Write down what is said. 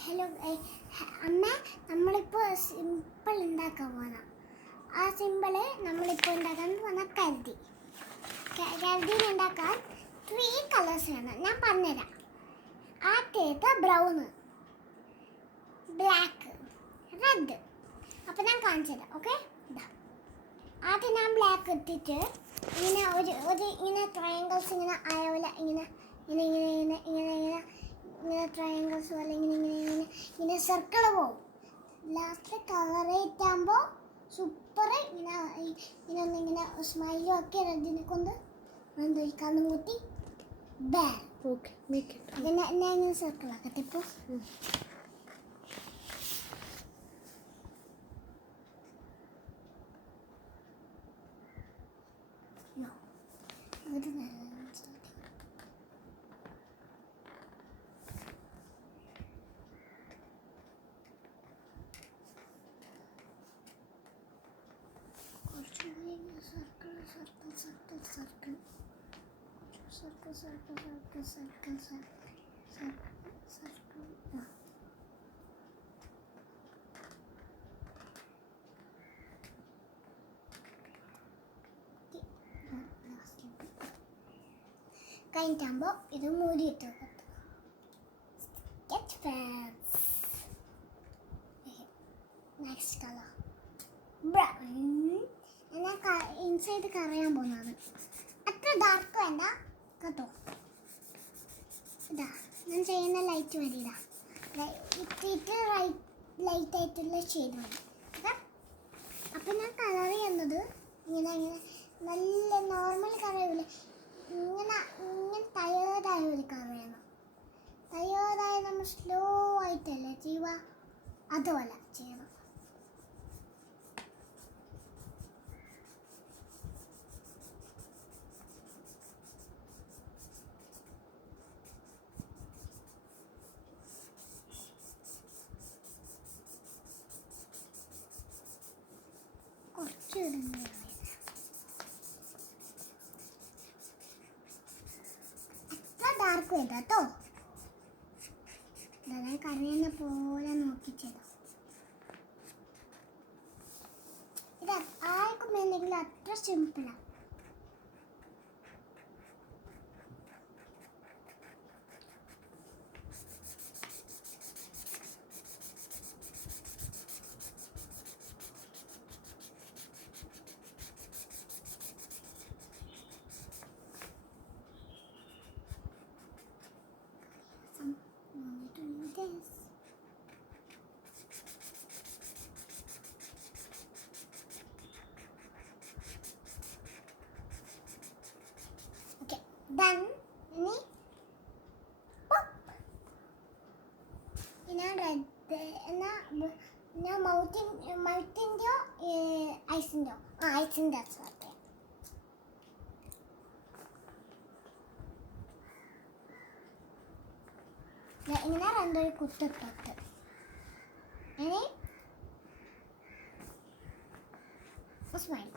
Hello അമ്മ, നമ്മളിപ്പോൾ simple ഉണ്ടാക്കാൻ പോകണം. ആ സിമ്പിള് നമ്മളിപ്പോൾ ഉണ്ടാക്കാൻ പോകുന്ന കരുതി ഉണ്ടാക്കാൻ 3 കളേഴ്സ് വേണം. ഞാൻ പറഞ്ഞുതരാം. ആദ്യത്തെ ബ്രൗണ്, ബ്ലാക്ക്, റെഡ്. അപ്പം ഞാൻ കാണിച്ചു തരാം. ഓക്കെ, ആദ്യം ഞാൻ ബ്ലാക്ക് എടുത്തിട്ട് ഇങ്ങനെ ഒരു ഇങ്ങനെ ട്രയാങ്കിൾസ് ഇങ്ങനെ ആയ പോലെ ഇങ്ങനെ ഇങ്ങനെ ഇങ്ങനെ ഇങ്ങനെ ഇങ്ങനെ ഇങ്ങനെ ഇങ്ങനെ ട്രയാങ്കിൾസ് പോലെ ഇങ്ങനെ ഇങ്ങനെ ഇങ്ങനെ ഇങ്ങനെ സർക്കിൾ പോകും. ലാസ്റ്റ് കളറേറ്റ് ആകുമ്പോൾ സൂപ്പർ ഇങ്ങനെ ഇങ്ങനെ ഒന്നിങ്ങനെ സ്മൈലും ഒക്കെ റെഡിനെ കൊണ്ട് എന്തോ കണ്ണും കുത്തി ഞാൻ ഇങ്ങനെ സർക്കിൾ ആക്കട്ടെ. ഇപ്പോൾ കഴിഞ്ഞിട്ടാകുമ്പോൾ ഇത് മൂടിയിട്ട് നെക്സ്റ്റ് കളർ ബ്രൗൺ. ഞാൻ ഇൻസൈഡ് കറിയാൻ പോകുന്നതാണ്. അത്ര ഡാർക്ക് വേണ്ട കേട്ടോ. ഇതാ ഞാൻ ചെയ്യുന്ന ലൈറ്റ് മതി. ഇട്ടിട്ട് ലൈറ്റ് ആയിട്ടുള്ള ഷെയ്ഡ് മതി. അപ്പം ഞാൻ കളർ ചെയ്യുന്നത് ഇങ്ങനെ ഇങ്ങനെ നല്ല നോർമൽ കളറില്ല, ഇങ്ങനെ ഇങ്ങനെ ടയേർഡായ ഒരു കളറാണ്. ടയേർഡായ നമ്മൾ സ്ലോ ആയിട്ടല്ലേ ചെയ്യുക, അതുപോലെ ചെയ്യണം. കുറച്ച് ഇടുന്നത് ഡാർക്ക് വേണ്ട കേട്ടോ. ഞാൻ കറിയുന്ന പോലെ നോക്കി ചെയ്തോ. ഇത് ആർക്കും എന്തെങ്കിലും അത്ര സിമ്പിളാണ്. Then ini ഞാൻ റെഡ് ഞാൻ മൗത്തിൻ്റെയോ ഐസിൻ്റെയോ ഐസിൻ്റെ അച്ചാർത്തെ ഇങ്ങനെ രണ്ടൊരു കുത്തിട്ടോട്ട് ഇനി സ്മൈൽ